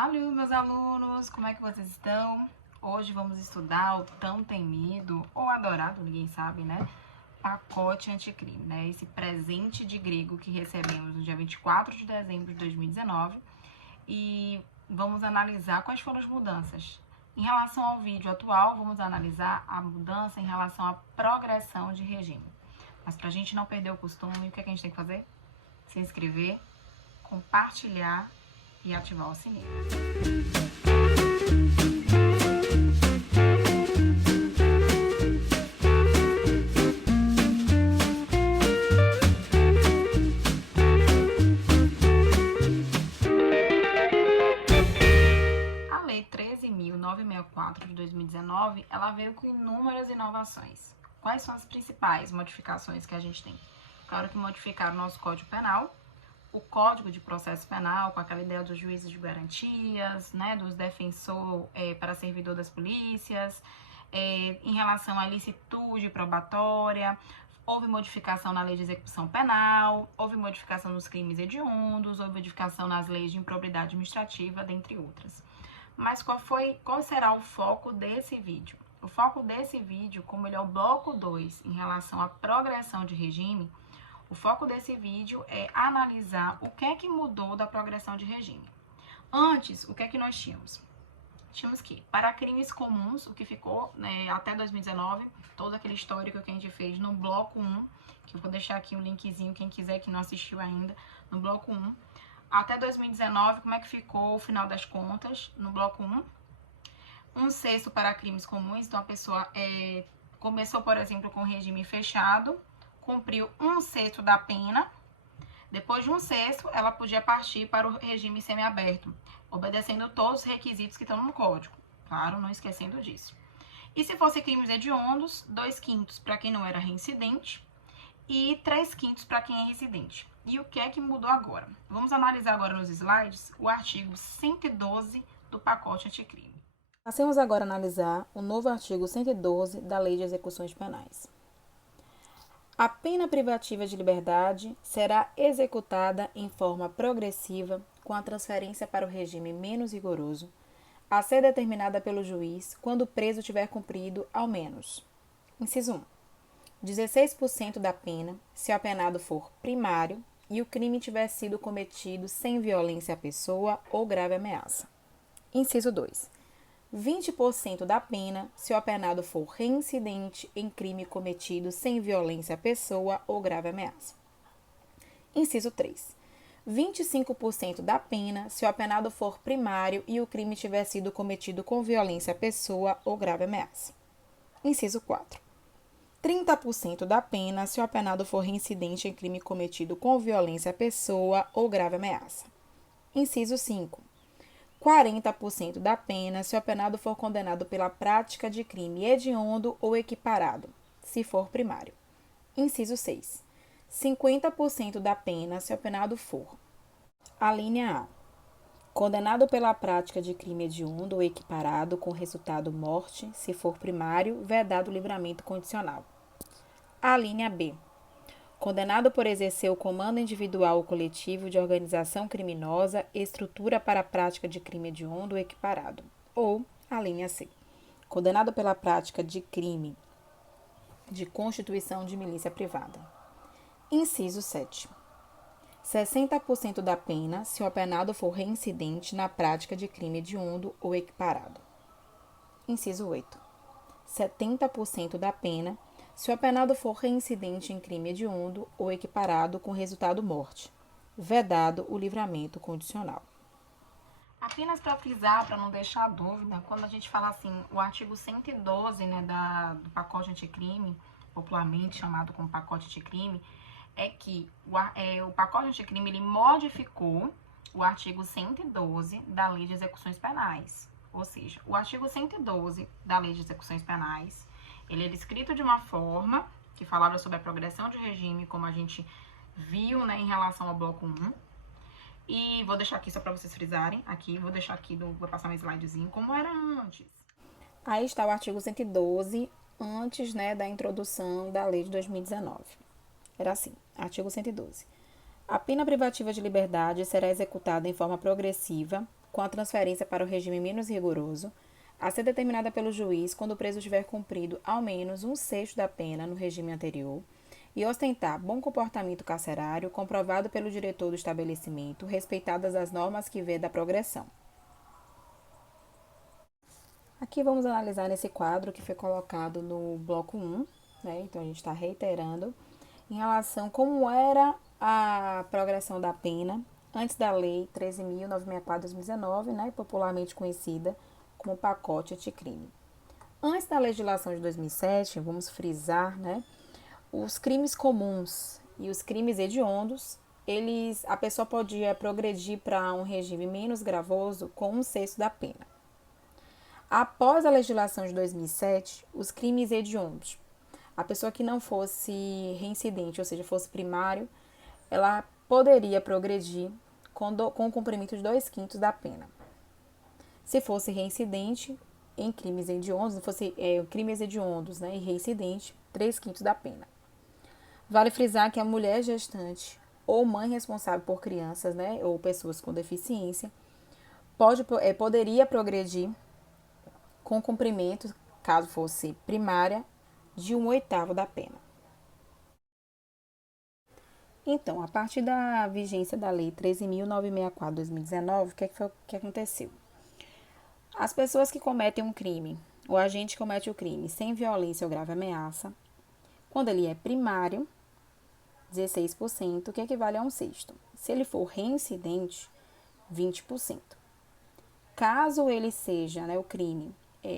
Salut, meus alunos! Como é que vocês estão? Hoje vamos estudar o tão temido, ou adorado, ninguém sabe, né? Pacote anticrime, né? Esse presente de grego que recebemos no dia 24 de dezembro de 2019. E vamos analisar quais foram as mudanças. Em relação ao vídeo atual, vamos analisar a mudança em relação à progressão de regime. Mas para a gente não perder o costume, o que a gente tem que fazer? Se inscrever, compartilhar e ativar o sininho. A Lei 13.964 de 2019, ela veio com inúmeras inovações. Quais são as principais modificações que a gente tem? Claro que modificaram o nosso Código Penal, o Código de Processo Penal, com aquela ideia dos juízes de garantias, né, dos defensor para servidor das polícias, em relação à licitude probatória, houve modificação na lei de execução penal, houve modificação nos crimes hediondos, houve modificação nas leis de improbidade administrativa, dentre outras. Mas qual será o foco desse vídeo? O foco desse vídeo, como ele é o bloco 2 em relação à progressão de regime, o foco desse vídeo é analisar o que é que mudou da progressão de regime. Antes, o que é que nós tínhamos? Tínhamos que, para crimes comuns, o que ficou até 2019, todo aquele histórico que a gente fez no bloco 1, que eu vou deixar aqui um linkzinho, quem quiser que não assistiu ainda, no bloco 1. Até 2019, como é que ficou o final das contas no bloco 1? 1/6 para crimes comuns, então a pessoa começou, por exemplo, com regime fechado, cumpriu 1/6 da pena, depois de 1/6 ela podia partir para o regime semiaberto, obedecendo todos os requisitos que estão no código, claro, não esquecendo disso. E se fosse crimes hediondos, 2/5 para quem não era reincidente e 3/5 para quem é residente. E o que é que mudou agora? Vamos analisar agora nos slides o artigo 112 do pacote anticrime. Passemos agora a analisar o novo artigo 112 da Lei de Execuções Penais. A pena privativa de liberdade será executada em forma progressiva com a transferência para o regime menos rigoroso, a ser determinada pelo juiz quando o preso tiver cumprido ao menos. Inciso 1. 16% da pena, se o apenado for primário e o crime tiver sido cometido sem violência à pessoa ou grave ameaça. Inciso 2. 20% da pena, se o apenado for reincidente em crime cometido sem violência à pessoa ou grave ameaça. Inciso 3. 25% da pena, se o apenado for primário e o crime tiver sido cometido com violência à pessoa ou grave ameaça. Inciso 4. 30% da pena, se o apenado for reincidente em crime cometido com violência à pessoa ou grave ameaça. Inciso 5. 40% da pena, se o apenado for condenado pela prática de crime hediondo ou equiparado, se for primário. Inciso 6. 50% da pena, se o apenado for: a linha A, condenado pela prática de crime hediondo ou equiparado com resultado morte, se for primário, vedado livramento condicional. A linha B, condenado por exercer o comando individual ou coletivo de organização criminosa, estrutura para a prática de crime hediondo ou equiparado. Ou a linha C, condenado pela prática de crime de constituição de milícia privada. Inciso 7. 60% da pena, se o apenado for reincidente na prática de crime hediondo ou equiparado. Inciso 8. 70% da pena, se o apenado for reincidente em crime hediondo ou equiparado com resultado morte, vedado o livramento condicional. Apenas para frisar, para não deixar dúvida, quando a gente fala assim, o artigo 112, né, do pacote anticrime, popularmente chamado como pacote anticrime, é que o pacote anticrime ele modificou o artigo 112 da Lei de Execuções Penais. Ou seja, o artigo 112 da Lei de Execuções Penais, ele era escrito de uma forma que falava sobre a progressão de regime, como a gente viu, né, em relação ao bloco 1. E vou deixar aqui só para vocês frisarem, vou passar um slidezinho, como era antes. Aí está o artigo 112, antes, né, da introdução da lei de 2019. Era assim, artigo 112. A pena privativa de liberdade será executada em forma progressiva com a transferência para o regime menos rigoroso, a ser determinada pelo juiz quando o preso tiver cumprido ao menos 1/6 da pena no regime anterior e ostentar bom comportamento carcerário comprovado pelo diretor do estabelecimento, respeitadas as normas que vê da progressão. Aqui vamos analisar nesse quadro que foi colocado no bloco 1, né? Então a gente está reiterando em relação a como era a progressão da pena antes da Lei 13.964/2019, né? Popularmente conhecida como pacote anticrime. Antes da legislação de 2007, vamos frisar, né? Os crimes comuns e os crimes hediondos, a pessoa podia progredir para um regime menos gravoso com 1/6 da pena. Após a legislação de 2007, os crimes hediondos, a pessoa que não fosse reincidente, ou seja, fosse primário, ela poderia progredir com o cumprimento de 2/5 da pena. Se fosse reincidente em crimes hediondos, crimes hediondos, né, e reincidente, 3/5 da pena. Vale frisar que a mulher gestante ou mãe responsável por crianças, né, ou pessoas com deficiência, poderia progredir com cumprimento, caso fosse primária, de 1/8 da pena. Então, a partir da vigência da Lei 13.964/2019, o que aconteceu? As pessoas que cometem um crime, o agente comete o crime sem violência ou grave ameaça, quando ele é primário, 16%, que equivale a 1/6. Se ele for reincidente, 20%. Caso ele seja, né, o crime,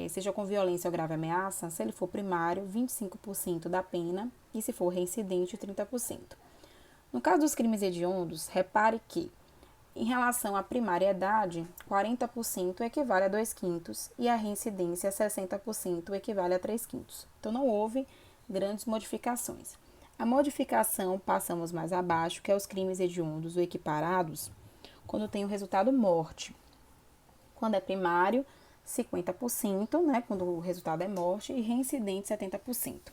seja com violência ou grave ameaça, se ele for primário, 25% da pena, e se for reincidente, 30%. No caso dos crimes hediondos, repare que, em relação à primariedade, 40% equivale a 2/5 e a reincidência, 60%, equivale a 3/5. Então, não houve grandes modificações. A modificação, passamos mais abaixo, que é os crimes hediondos ou equiparados, quando tem o resultado morte. Quando é primário, 50%, né, quando o resultado é morte, e reincidente, 70%.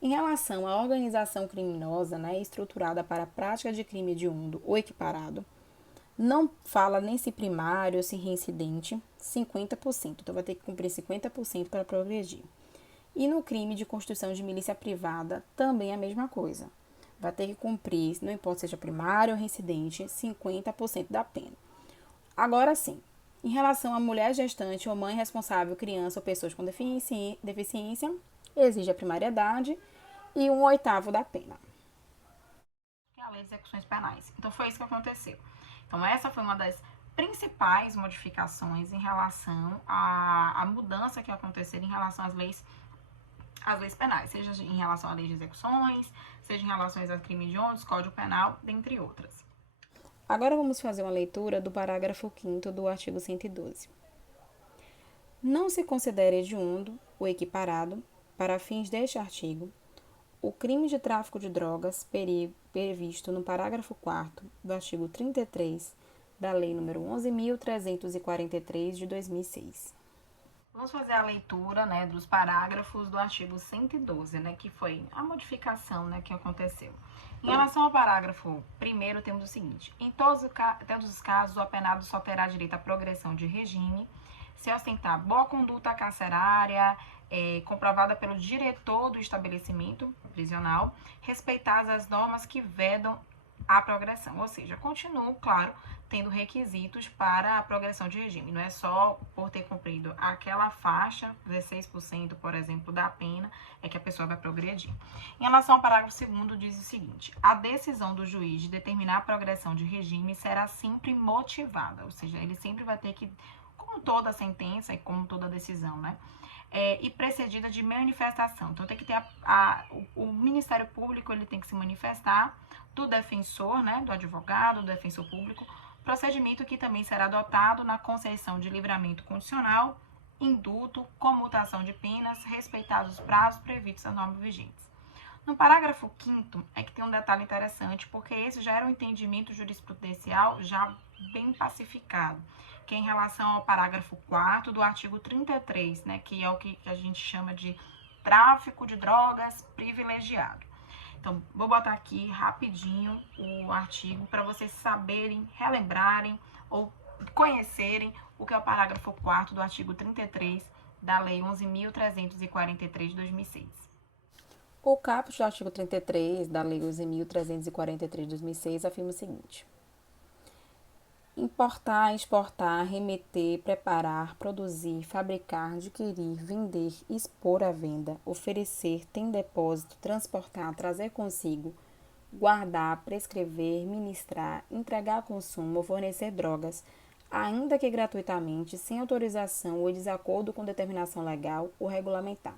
Em relação à organização criminosa, né, estruturada para a prática de crime hediondo ou equiparado, não fala nem se primário ou se reincidente, 50%. Então, vai ter que cumprir 50% para progredir. E no crime de constituição de milícia privada, também é a mesma coisa. Vai ter que cumprir, não importa se seja primário ou reincidente, 50% da pena. Agora sim, em relação à mulher gestante ou mãe responsável, criança ou pessoas com deficiência, exige a primariedade e 1/8 da pena. Que é a Lei de Execuções Penais. Então, foi isso que aconteceu. Então, essa foi uma das principais modificações em relação à mudança que aconteceu em relação às leis penais, seja em relação à lei de execuções, seja em relação a crimes hediondos, Código Penal, dentre outras. Agora vamos fazer uma leitura do parágrafo 5º do artigo 112. Não se considera hediondo ou equiparado, para fins deste artigo, o crime de tráfico de drogas previsto no parágrafo 4º do artigo 33 da Lei nº 11.343 de 2006. Vamos fazer a leitura, né, dos parágrafos do artigo 112, né, que foi a modificação, né, que aconteceu. Em relação ao parágrafo 1º, temos o seguinte: em todos os casos, o apenado só terá direito à progressão de regime se ostentar boa conduta carcerária, comprovada pelo diretor do estabelecimento prisional, respeitadas as normas que vedam a progressão. Ou seja, continua, claro, tendo requisitos para a progressão de regime. Não é só por ter cumprido aquela faixa, 16%, por exemplo, da pena, é que a pessoa vai progredir. Em relação ao parágrafo 2º, diz o seguinte: a decisão do juiz de determinar a progressão de regime será sempre motivada, ou seja, ele sempre vai ter que, como toda sentença e como toda decisão, né, e precedida de manifestação. Então, tem que ter o Ministério Público, ele tem que se manifestar, do defensor, né, do advogado, do defensor público, procedimento que também será adotado na concessão de livramento condicional, indulto, comutação de penas, respeitados os prazos previstos nas normas vigentes. No parágrafo 5º é que tem um detalhe interessante, porque esse já era um entendimento jurisprudencial já bem pacificado, que é em relação ao parágrafo 4º do artigo 33, né, que é o que a gente chama de tráfico de drogas privilegiado. Então, vou botar aqui rapidinho o artigo para vocês saberem, relembrarem ou conhecerem o que é o parágrafo 4º do artigo 33 da Lei 11.343 de 2006. O caput do artigo 33 da Lei 11.343 de 2006 afirma o seguinte: importar, exportar, remeter, preparar, produzir, fabricar, adquirir, vender, expor à venda, oferecer, ter em depósito, transportar, trazer consigo, guardar, prescrever, ministrar, entregar a consumo ou fornecer drogas, ainda que gratuitamente, sem autorização ou em desacordo com determinação legal ou regulamentar.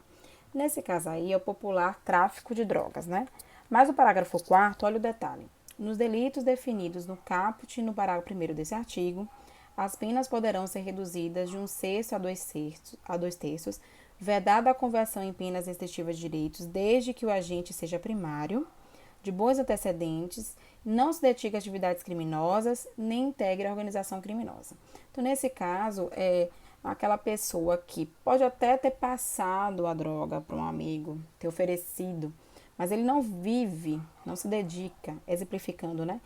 Nesse caso aí é o popular tráfico de drogas, né? Mas o parágrafo 4º, olha o detalhe. Nos delitos definidos no caput e no parágrafo 1º desse artigo, as penas poderão ser reduzidas de 1/6 a 2/3, vedada a conversão em penas restritivas de direitos, desde que o agente seja primário, de bons antecedentes, não se dedique a atividades criminosas, nem integre a organização criminosa. Então, nesse caso, aquela pessoa que pode até ter passado a droga para um amigo, ter oferecido, mas ele não vive, não se dedica, exemplificando, né,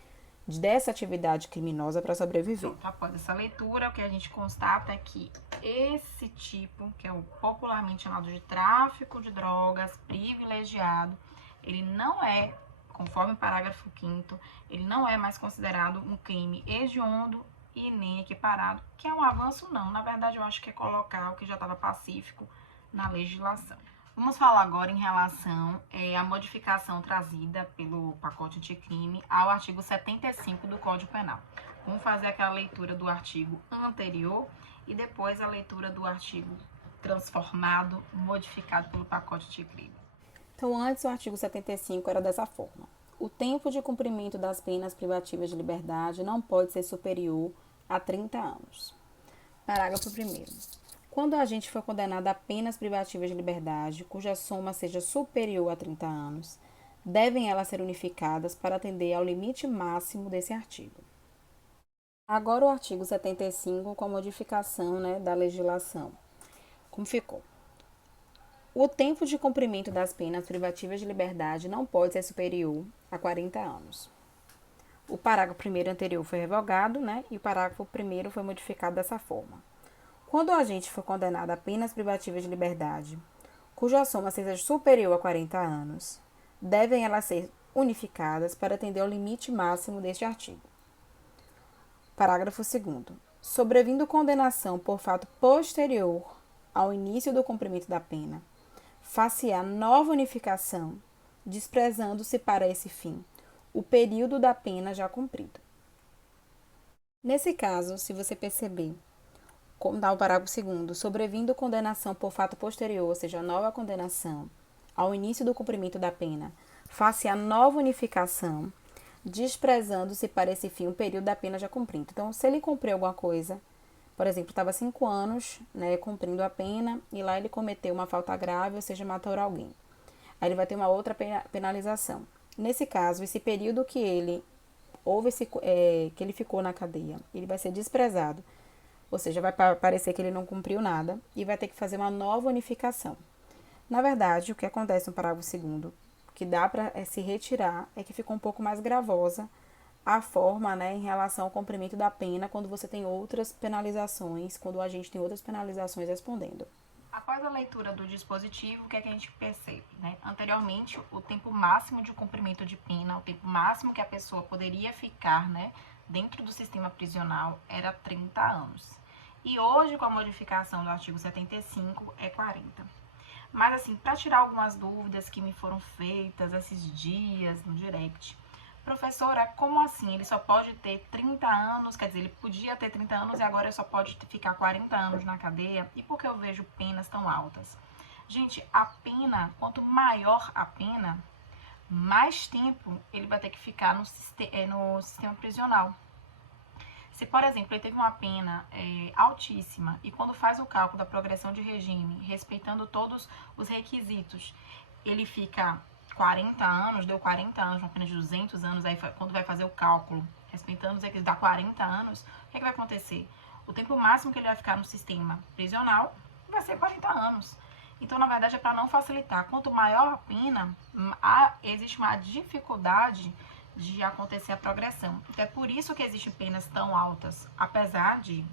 dessa atividade criminosa para sobreviver. Pronto, após essa leitura, o que a gente constata é que esse tipo, que é o popularmente chamado de tráfico de drogas privilegiado, ele não é, conforme o parágrafo 5º, ele não é mais considerado um crime hediondo e nem equiparado, que é um avanço não. Na verdade, eu acho que é colocar o que já estava pacífico na legislação. Vamos falar agora em relação à modificação trazida pelo pacote anticrime ao artigo 75 do Código Penal. Vamos fazer aquela leitura do artigo anterior e depois a leitura do artigo transformado, modificado pelo pacote anticrime. Então, antes o artigo 75 era dessa forma: o tempo de cumprimento das penas privativas de liberdade não pode ser superior a 30 anos. Parágrafo 1º. Quando o agente for condenado a penas privativas de liberdade, cuja soma seja superior a 30 anos, devem elas ser unificadas para atender ao limite máximo desse artigo. Agora o artigo 75 com a modificação, né, da legislação. Como ficou? O tempo de cumprimento das penas privativas de liberdade não pode ser superior a 40 anos. O parágrafo 1º anterior foi revogado, né, e o parágrafo 1º foi modificado dessa forma. Quando o agente for condenado a penas privativas de liberdade, cuja soma seja superior a 40 anos, devem elas ser unificadas para atender ao limite máximo deste artigo. Parágrafo 2º. Sobrevindo condenação por fato posterior ao início do cumprimento da pena, far-se-á nova unificação, desprezando-se para esse fim o período da pena já cumprido. Nesse caso, se você perceber, como dá o parágrafo 2º, sobrevindo condenação por fato posterior, ou seja, nova condenação, ao início do cumprimento da pena, far-se-á nova unificação, desprezando-se para esse fim o período da pena já cumprido. Então, se ele cumpriu alguma coisa, por exemplo, estava 5 anos, né, cumprindo a pena, e lá ele cometeu uma falta grave, ou seja, matou alguém. Aí ele vai ter uma outra penalização. Nesse caso, esse período que ele que ele ficou na cadeia, ele vai ser desprezado. Ou seja, vai parecer que ele não cumpriu nada e vai ter que fazer uma nova unificação. Na verdade, o que acontece no parágrafo 2º, que dá para se retirar, é que ficou um pouco mais gravosa a forma, né, em relação ao cumprimento da pena quando você tem outras penalizações, quando o agente tem outras penalizações respondendo. Após a leitura do dispositivo, o que é que a gente percebe, né? Anteriormente, o tempo máximo de cumprimento de pena, o tempo máximo que a pessoa poderia ficar, né, dentro do sistema prisional era 30 anos. E hoje, com a modificação do artigo 75, é 40. Mas, assim, para tirar algumas dúvidas que me foram feitas esses dias no direct, professora, como assim? Ele só pode ter 30 anos, quer dizer, ele podia ter 30 anos e agora só pode ficar 40 anos na cadeia? E por que eu vejo penas tão altas? Gente, a pena, quanto maior a pena, mais tempo ele vai ter que ficar no sistema prisional. Se, por exemplo, ele teve uma pena altíssima e quando faz o cálculo da progressão de regime, respeitando todos os requisitos, ele fica 40 anos, deu 40 anos, uma pena de 200 anos, aí quando vai fazer o cálculo, respeitando os requisitos, dá 40 anos, o que vai acontecer? O tempo máximo que ele vai ficar no sistema prisional vai ser 40 anos. Então, na verdade, é para não facilitar. Quanto maior a pena, existe uma dificuldade de acontecer a progressão. Então, é por isso que existem penas tão altas, apesar de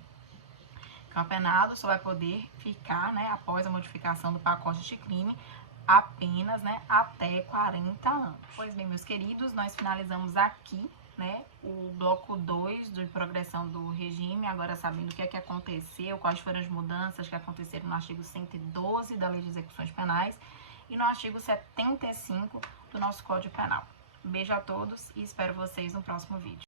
que o apenado só vai poder ficar, né, após a modificação do pacote de crime, apenas, né, até 40 anos. Pois bem, meus queridos, nós finalizamos aqui, né, o bloco 2 de progressão do regime, agora sabendo o que é que aconteceu, quais foram as mudanças que aconteceram no artigo 112 da Lei de Execuções Penais e no artigo 75 do nosso Código Penal. Beijo a todos e espero vocês no próximo vídeo.